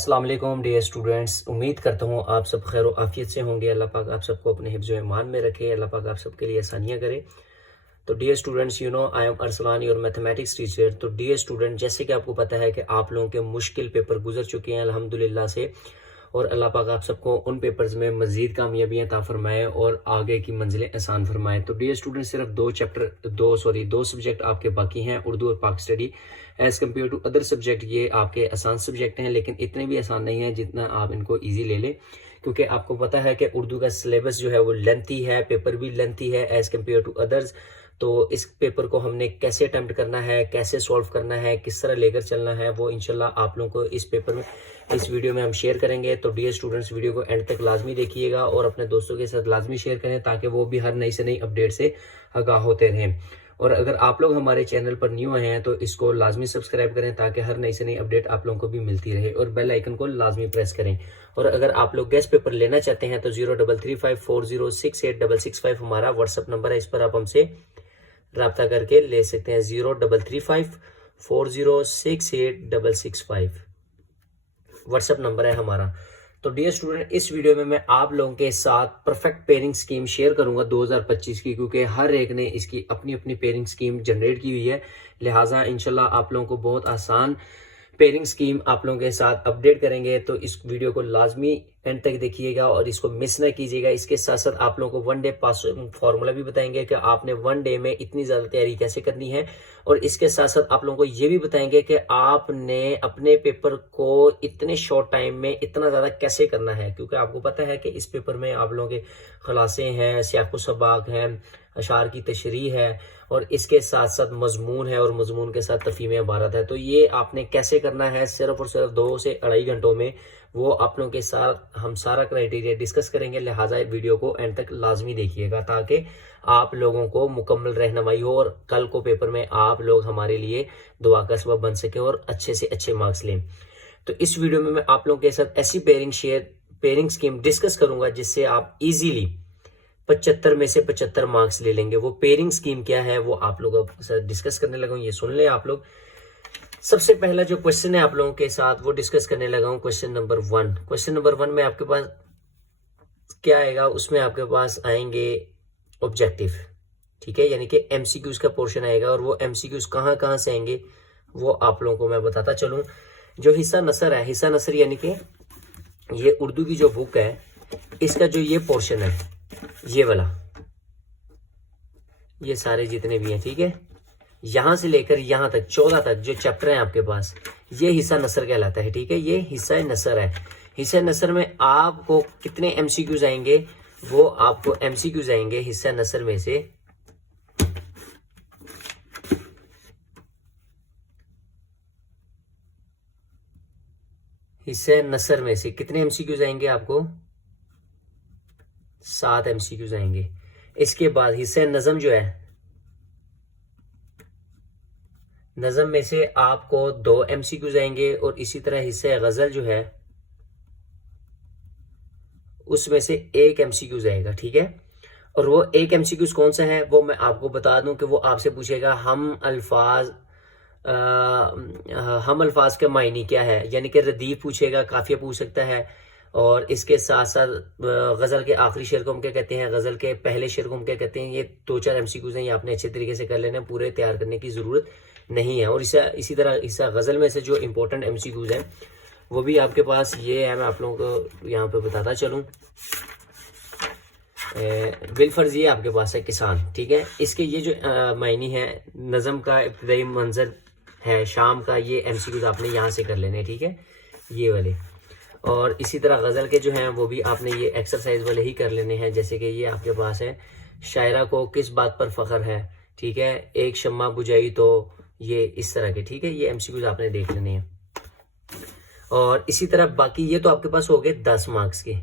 अस्सलाम वालेकुम dear students, उम्मीद करता हूँ आप सब खैर व आफियत से होंगे। अल्लाह पाक आप सबको अपने हिफ्ज़ व ईमान में रखे। अल्लाह पाक आप सबके लिए आसानियाँ करे। तो dear students, I am Arsalan, your mathematics teacher. तो डियर स्टूडेंट, जैसे कि आपको पता है कि आप लोगों के मुश्किल पेपर गुजर चुके हैं अल्हम्दुलिल्लाह से, और अल्लाह पाक आप सबको उन पेपर्स में मज़ीद कामयाबियाँ अता फ़रमाए और आगे की मंजिलें आसान फ़रमाए। तो डियर स्टूडेंट, सिर्फ दो सब्जेक्ट आपके बाकी हैं, उर्दू और Pak study. As compare to other subject ये आपके आसान सब्जेक्ट हैं, लेकिन इतने भी आसान नहीं हैं जितना आप इनको ईजी ले लें, क्योंकि आपको पता है कि उर्दू का सिलेबस जो है वो लेंथी है, पेपर भी लेंथी है एज़ कम्पेयर टू अदर्स। तो इस पेपर को हमने कैसे अटेम्प्ट करना है, कैसे सॉल्व करना है, किस तरह लेकर चलना है, वो इंशाल्लाह आप लोगों को इस वीडियो में हम शेयर करेंगे। तो डियर स्टूडेंट्स, वीडियो को एंड तक लाजमी देखिएगा और अपने दोस्तों के साथ लाजमी शेयर करें, ताकि वो भी हर नई से नई अपडेट से आगाह होते रहें। और अगर आप लोग हमारे चैनल पर न्यू आए हैं तो इसको लाजमी सब्सक्राइब करें, ताकि हर नई से नई अपडेट आप लोगों को भी मिलती रहे, और बेल आइकन को लाजमी प्रेस करें। और अगर आप लोग गेस्ट पेपर लेना चाहते हैं तो 0335406865 हमारा व्हाट्सअप नंबर है, इस पर आप हमसे रब्ता करके ले सकते हैं। 0335406865 व्हाट्सअप नंबर है हमारा। तो डियर स्टूडेंट, इस वीडियो में मैं आप लोगों के साथ परफेक्ट पेयरिंग स्कीम शेयर करूंगा 2025 की, क्योंकि हर एक ने इसकी अपनी अपनी पेयरिंग स्कीम जनरेट की हुई है। लिहाजा इंशाल्लाह आप लोगों को बहुत आसान पेयरिंग स्कीम आप लोगों के साथ अपडेट करेंगे। तो इस वीडियो को लाजमी एंड तक देखिएगा और इसको मिस ना कीजिएगा। इसके साथ साथ आप लोगों को वन डे पास फॉर्मूला भी बताएंगे कि आपने वन डे में इतनी ज़्यादा तैयारी कैसे करनी है, और इसके साथ साथ आप लोगों को ये भी बताएंगे कि आपने अपने पेपर को इतने शॉर्ट टाइम में इतना ज़्यादा कैसे करना है, क्योंकि आपको पता है कि इस पेपर में आप लोगों के खुलासे हैं, सियाक़ व सबाक़ हैं, अशार की तशरीह है, और इसके साथ साथ मजमून है, और मजमून के साथ तफ़हीम इबारत है। तो ये आपने कैसे करना है सिर्फ और सिर्फ 2 से 2.5 घंटों में, वो आप लोगों के साथ हम सारा क्राइटेरिया डिस्कस करेंगे। लिहाजा वीडियो को एंड तक लाजमी देखिएगा, ताकि आप लोगों को मुकम्मल रहनुमाई हो और कल को पेपर में आप लोग हमारे लिए दुआ का सबब बन सकें और अच्छे से अच्छे मार्क्स लें। तो इस वीडियो में मैं आप लोगों के साथ ऐसी पेयरिंग स्कीम डिस्कस करूंगा जिससे आप इजीली 75 में से 75 मार्क्स ले लेंगे। वो पेयरिंग स्कीम क्या है वो आप लोगों के साथ डिस्कस करने लगा हूं, ये सुन लें आप लोग। सबसे पहला जो क्वेश्चन है आप लोगों के साथ वो डिस्कस करने लगा हूं, क्वेश्चन नंबर 1। क्वेश्चन नंबर 1 में आपके पास क्या आएगा, उसमें आपके पास आएंगे ऑब्जेक्टिव, ठीक है, यानी कि एमसीक्यूज का पोर्शन आएगा। और वो एमसीक्यूज कहाँ कहाँ से आएंगे वो आप लोगों को मैं बताता चलूं। जो हिस्सा नसर है, हिस्सा नसर यानी कि ये उर्दू की जो बुक है, इसका जो ये पोर्शन है, ये वाला, ये सारे जितने भी हैं, ठीक है, यहां से लेकर यहां तक 14 तक जो चैप्टर है आपके पास, ये हिस्सा नसर कहलाता है, ठीक है, ये हिस्सा नसर है। हिस्सा नसर में आपको कितने एमसीक्यूज आएंगे, वो आपको एमसीक्यूज आएंगे हिस्सा नसर में से कितने एमसीक्यूज आएंगे आपको, 7 एमसीक्यूज आएंगे। इसके बाद हिस्सा नज़म जो है, नज़म में से आपको 2 एमसीक्यूज आएंगे, और इसी तरह हिस्सा गज़ल जो है उसमें से 1 एमसीक्यूज आएगा, ठीक है। और वो 1 एमसीक्यूज कौन सा है वो मैं आपको बता दूं कि वो आपसे पूछेगा हम अल्फाज के मायने क्या है, यानी कि रदीफ पूछेगा, काफिया पूछ सकता है। और इसके साथ साथ गज़ल के आखिरी शेर को हम क्या कहते हैं, गज़ल के पहले शेर को हम क्या कहते हैं। ये 2-4 एमसीक्यूज हैं, ये आपने अच्छे तरीके से कर लेना, पूरे तैयार करने की ज़रूरत नहीं है। और इसी तरह इस गज़ल में से जो इंपॉर्टेंट एमसीक्यूज हैं वो भी आपके पास ये है, मैं आप लोगों को यहाँ पे बताता चलूँ। बिलफर्ज ये आपके पास है किसान, ठीक है, इसके ये जो मायने हैं, नज़म का इब्तदाई मंजर है शाम का, ये एमसीक्यूज आपने यहाँ से कर लेने, ठीक है, ये वाले। और इसी तरह गज़ल के जो हैं वो भी आपने ये एक्सरसाइज वाले ही कर लेने हैं, जैसे कि ये आपके पास है, शायरा को किस बात पर फ़ख्र है, ठीक है, एक शम्मा बुझाई, तो ये इस तरह के, ठीक है, ये एमसीक्यूज आपने देख लेने हैं। और इसी तरह बाकी ये तो आपके पास हो गए 10 मार्क्स के।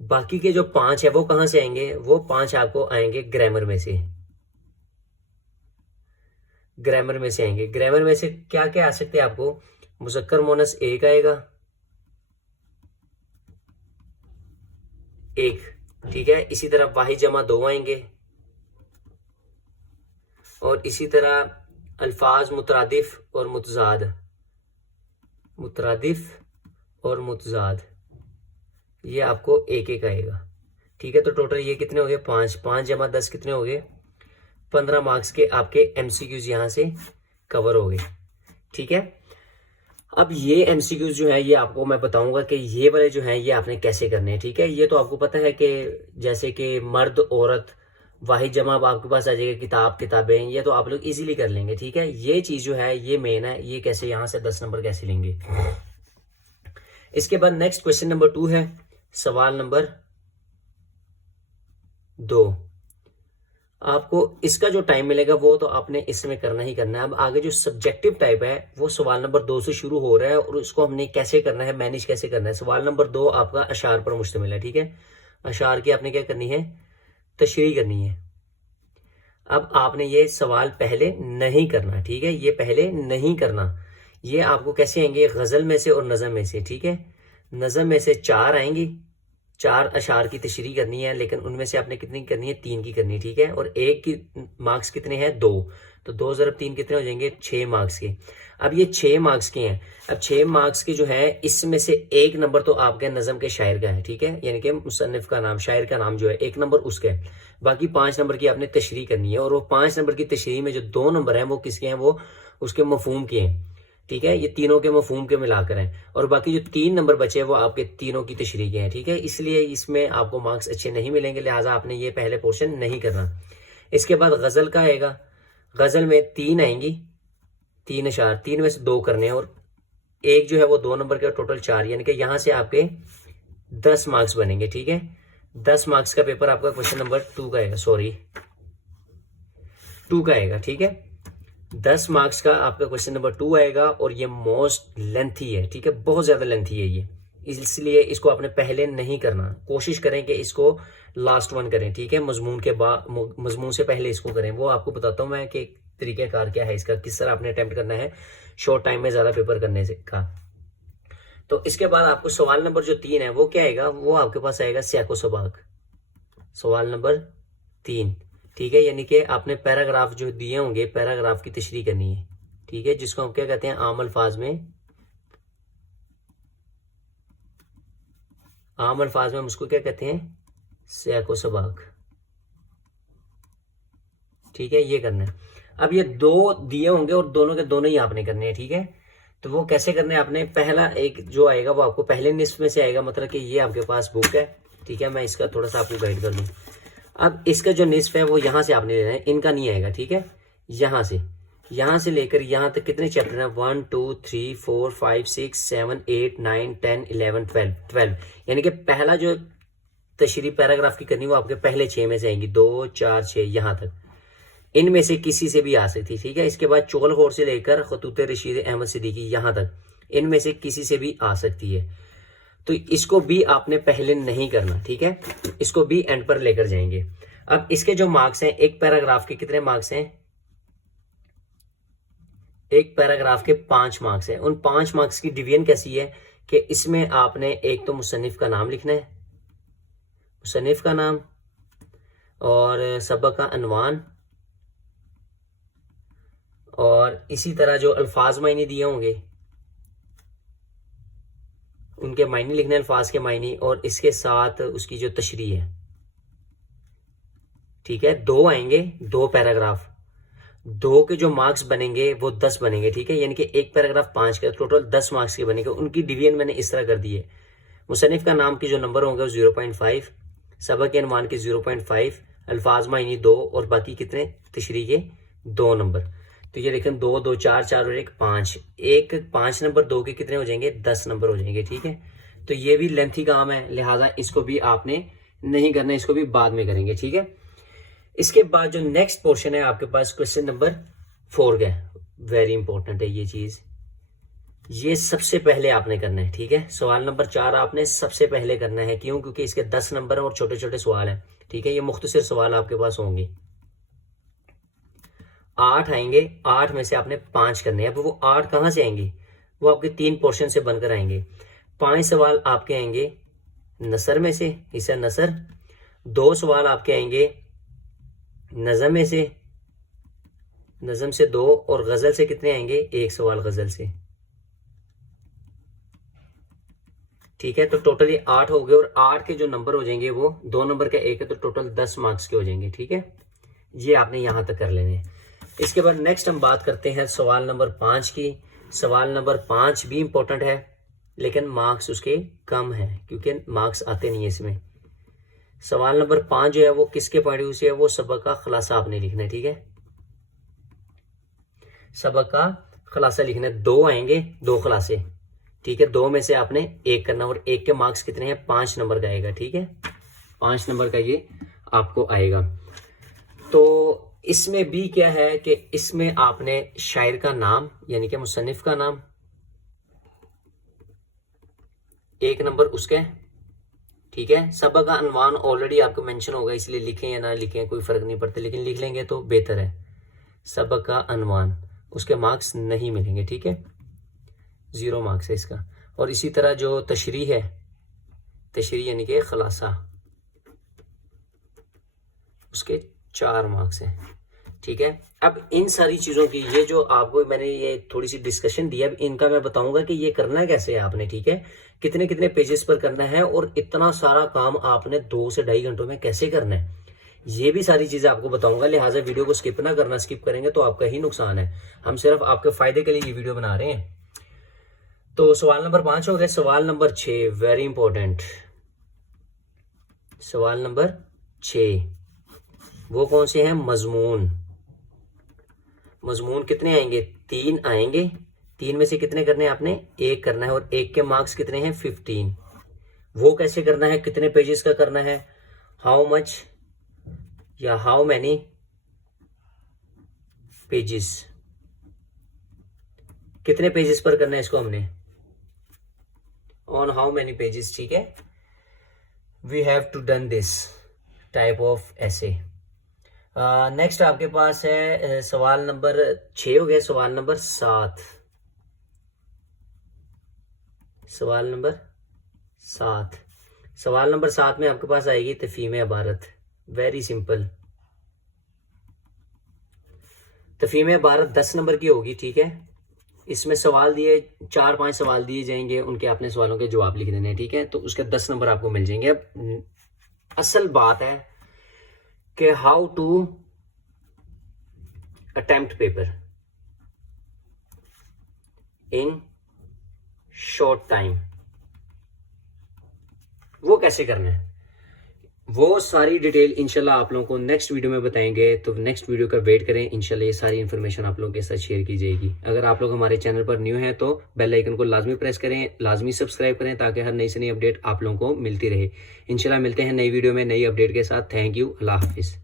बाकी के जो 5 है वो कहां से आएंगे, वो 5 आपको आएंगे ग्रामर में से। ग्रामर में से आएंगे, ग्रामर में से क्या क्या आ सकते हैं आपको, मुज़क्कर मोनस 1 आएगा, 1, ठीक है। इसी तरह वाहिद जमा 2 आएंगे, और इसी तरह अल्फाज मुतरादिफ और मुतजाद, मुतरादिफ और मुतजाद, ये आपको एक एक आएगा। ठीक है, तो टोटल ये कितने हो गए, 5, 5 जमा 10 कितने हो गए, 15 मार्क्स के आपके एमसीक्यूज यहाँ से कवर हो गए। ठीक है, अब ये एमसीक्यूज जो है ये आपको मैं बताऊंगा कि ये वाले जो हैं ये आपने कैसे करने हैं। ठीक है, ये तो आपको पता है कि जैसे कि मर्द औरत वाहिद जमा अब आपके पास आ जाएगा, किताब किताबें, ये तो आप लोग इजीली कर लेंगे। ठीक है, ये चीज जो है ये मेन है, ये कैसे यहाँ से 10 नंबर कैसे लेंगे। इसके बाद नेक्स्ट क्वेश्चन नंबर 2 है, सवाल नंबर 2। आपको इसका जो टाइम मिलेगा वो तो आपने इसमें करना ही करना है। अब आगे जो सब्जेक्टिव टाइप है वो सवाल नंबर 2 से शुरू हो रहा है और उसको हमने कैसे करना है, मैनेज कैसे करना है। सवाल नंबर 2 आपका अशार पर मुश्तमिल है। ठीक है, अशार की आपने क्या करनी है, तशरीह करनी है। अब आपने ये सवाल पहले नहीं करना। ठीक है, ये पहले नहीं करना। ये आपको कैसे आएंगे, गजल में से और नज़म में से। ठीक है, नज़म में से 4 आएंगी, 4 अशार की तशरीह करनी है, लेकिन उनमें से आपने कितनी करनी है, 3 की करनी है। ठीक है, और एक की मार्क्स कितने हैं, 2, तो 2 ज़रब 3 कितने हो जाएंगे, 6 मार्क्स के। अब ये 6 मार्क्स के हैं। अब 6 मार्क्स के जो है इसमें से 1 नंबर तो आपके नज़म के शायर का है। ठीक है, यानी कि मुसन्निफ का नाम, शायर का नाम जो है 1 नंबर उसका है। बाकी 5 नंबर की आपने तशरीह करनी है, और वो 5 नंबर की तशरीह में जो 2 नंबर हैं वो किसके हैं, वो उसके मफहूम के हैं। ठीक है, ये तीनों के मफहूम के मिलाकर हैं, और बाकी जो 3 नंबर बचे हैं वो आपके तीनों की तशरीह के हैं। ठीक है, इसलिए इसमें आपको मार्क्स अच्छे नहीं मिलेंगे, लिहाजा आपने ये पहले पोर्शन नहीं करना। इसके बाद गजल का आएगा, गजल में 3 आएंगी, 3 अशार, 3 में से 2 करने हैं, और एक जो है वो 2 नंबर के, टोटल 4, यानी कि यहाँ से आपके 10 मार्क्स बनेंगे। ठीक है, 10 मार्क्स का पेपर आपका क्वेश्चन नंबर 2 का आएगा, सॉरी 2 का आएगा। ठीक है, 10 मार्क्स का आपका क्वेश्चन नंबर 2 आएगा, और ये मोस्ट लेंथी है। ठीक है, बहुत ज्यादा लेंथी है ये, इसलिए इसको आपने पहले नहीं करना। कोशिश करें कि इसको लास्ट वन करें। ठीक है, मजमून के बाद, मजमून से पहले इसको करें। वो आपको बताता हूं मैं कि तरीक़ाकार क्या है इसका, किस तरह आपने अटेम्प्ट करना है शॉर्ट टाइम में ज्यादा पेपर करने से का। तो इसके बाद आपको सवाल नंबर जो 3 है वो क्या आएगा, वो आपके पास आएगा सियाको सबाक, सवाल नंबर 3। ठीक है, यानी कि आपने पैराग्राफ जो दिए होंगे, पैराग्राफ की तशरीह करनी है। ठीक है, जिसको हम क्या कहते हैं, आम अल्फाज में, आम अल्फाज में हम उसको क्या कहते हैं, सियाको सबाक। ठीक है, ये करना है। अब ये 2 दिए होंगे और दोनों के दोनों ही आपने करने हैं। ठीक है, तो वो कैसे करने हैं आपने, पहला एक जो आएगा वो आपको पहले निस्फ में से आएगा, मतलब कि ये आपके पास बुक है। ठीक है, मैं इसका थोड़ा सा आपको गाइड कर दूं। अब इसका जो निस्फ है वो यहाँ से आपने लेना है, इनका नहीं आएगा। ठीक है, यहाँ से लेकर यहाँ तक कितने चैप्टर हैं, 1 2 3 4 5 6 7 8 9 10 11 12, यानी कि पहला जो तशरीह पैराग्राफ की करनी वो आपके पहले 6 में से आएंगी, 2 4 6 यहाँ तक, इनमें से किसी से भी आ सकती। ठीक है, इसके बाद चोगलखोर से लेकर खतूत रशीद अहमद सिद्दीकी यहाँ तक, इनमें से किसी से भी आ सकती है। तो इसको भी आपने पहले नहीं करना। ठीक है, इसको भी एंड पर लेकर जाएंगे। अब इसके जो मार्क्स हैं, एक पैराग्राफ के कितने मार्क्स हैं, एक पैराग्राफ के 5 मार्क्स हैं। उन 5 मार्क्स की डिवीजन कैसी है कि इसमें आपने एक तो मुसन्निफ का नाम लिखना है, मुसन्निफ का नाम, और सबक का अनवान, और इसी तरह जो अल्फाज मायने दिए होंगे उनके मायने लिखने, अल्फाज के मायने, और इसके साथ उसकी जो तशरीह है। ठीक है, 2 आएंगे, 2 पैराग्राफ, 2 के जो मार्क्स बनेंगे वो 10 बनेंगे। ठीक है, यानी कि एक पैराग्राफ 5 के, टोटल 10 मार्क्स के बनेंगे। उनकी डिवीजन मैंने इस तरह कर दी है, मुसन्निफ का नाम के जो नंबर होंगे वो 0.5, सबक के अनवान के 0.5, अल्फाज मायनी 2, और बाकी कितने तशरीह के 2 नंबर। तो ये देखें 2 2 4 4 और 1 5, एक 5 नंबर 2 के कितने हो जाएंगे, 10 नंबर हो जाएंगे। ठीक है, तो ये भी लेंथी काम है, लिहाजा इसको भी आपने नहीं करना, इसको भी बाद में करेंगे। ठीक है, इसके बाद जो नेक्स्ट पोर्शन है आपके पास क्वेश्चन नंबर 4 का, वेरी इंपॉर्टेंट है ये चीज, ये सबसे पहले आपने करना है। ठीक है, सवाल नंबर 4 आपने सबसे पहले करना है। क्यों, क्योंकि इसके 10 नंबर है और छोटे छोटे सवाल हैं। ठीक है, ये मुख्तसर सवाल आपके पास होंगे, 8 आएंगे, 8 में से आपने 5 करने हैं। अब वो 8 कहाँ से आएंगे, वो आपके 3 पोर्शन से बनकर आएंगे। 5 सवाल आपके आएंगे नसर में से, हिस्सा नसर, 2 सवाल आपके आएंगे नज़म में से, नज़म से 2 और गज़ल से कितने आएंगे? 1 सवाल गज़ल से। ठीक है, तो टोटली 8 हो गए और 8 के जो नंबर हो जाएंगे वो 2 नंबर का 1 है, तो टोटल 10 मार्क्स के हो जाएंगे। ठीक है, ये आपने यहाँ तक कर लेने। इसके बाद नेक्स्ट हम बात करते हैं सवाल नंबर 5 की। सवाल नंबर 5 भी इंपॉर्टेंट है, लेकिन मार्क्स उसके कम है क्योंकि मार्क्स आते नहीं है इसमें। सवाल नंबर 5 जो है वो किसके पॉइंट ऑफ व्यू से है? वो सबक का खुलासा आपने लिखना है। ठीक है, सबक का खुलासा लिखना है। 2 आएंगे, 2 खुलासे। ठीक है, 2 में से आपने 1 करना और 1 के मार्क्स कितने हैं? 5 नंबर का आएगा। ठीक है, 5 नंबर का ये आपको आएगा। तो इसमें भी क्या है कि इसमें आपने शायर का नाम यानी कि मुसन्निफ का नाम, 1 नंबर उसके। ठीक है, सबक का अनवान ऑलरेडी आपको मेंशन होगा, इसलिए लिखें या ना लिखें कोई फर्क नहीं पड़ता, लेकिन लिख लेंगे तो बेहतर है। सबक का अनवान, उसके मार्क्स नहीं मिलेंगे। ठीक है, 0 मार्क्स है इसका। और इसी तरह जो तशरीह है, तशरीह यानी कि खुलासा, उसके 4 मार्क्स हैं। ठीक है, अब इन सारी चीज़ों की ये जो आपको मैंने ये थोड़ी सी डिस्कशन दी, अब इनका मैं बताऊंगा कि ये करना कैसे है आपने। ठीक है, कितने कितने पेजेस पर करना है और इतना सारा काम आपने 2 से 2.5 घंटों में कैसे करना है, ये भी सारी चीज़ें आपको बताऊंगा। लिहाजा वीडियो को स्किप ना करना, स्किप करेंगे तो आपका ही नुकसान है। हम सिर्फ आपके फायदे के लिए ये वीडियो बना रहे हैं। तो सवाल नंबर 5 हो गया। सवाल नंबर 6 वेरी इंपॉर्टेंट। सवाल नंबर 6 वो कौन से हैं? मजमून। मजमून कितने आएंगे? 3 आएंगे। 3 में से कितने करने हैं आपने? 1 करना है और 1 के मार्क्स कितने हैं? 15। वो कैसे करना है? कितने पेजेस का करना है? हाउ मच या हाउ मैनी पेजेस, कितने पेजेस पर करना है इसको हमने? On how many pages. ठीक है, we have to done this type of ऐसे। नेक्स्ट आपके पास है सवाल नंबर 6 हो गया। सवाल नंबर 7, सवाल नंबर 7। सवाल नंबर 7 में आपके पास आएगी तफहीम इबारत। वेरी सिंपल, तफहीम इबारत 10 नंबर की होगी। ठीक है, इसमें सवाल दिए 4-5 सवाल दिए जाएंगे, उनके अपने सवालों के जवाब लिख देने। ठीक है, तो उसके 10 नंबर आपको मिल जाएंगे। अब असल बात है कि how to attempt paper in short time, वो कैसे करना है, वो सारी डिटेल इंशाल्लाह आप लोगों को नेक्स्ट वीडियो में बताएंगे। तो नेक्स्ट वीडियो का वेट करें, इंशाल्लाह ये सारी इन्फॉर्मेशन आप लोगों के साथ शेयर की जाएगी। अगर आप लोग हमारे चैनल पर न्यू हैं तो बेल आइकन को लाजमी प्रेस करें, लाजमी सब्सक्राइब करें ताकि हर नई से नई अपडेट आप लोगों को मिलती रहे। इंशाल्लाह मिलते हैं नई वीडियो में नई अपडेट के साथ। थैंक यू, अल्लाह हाफिज़।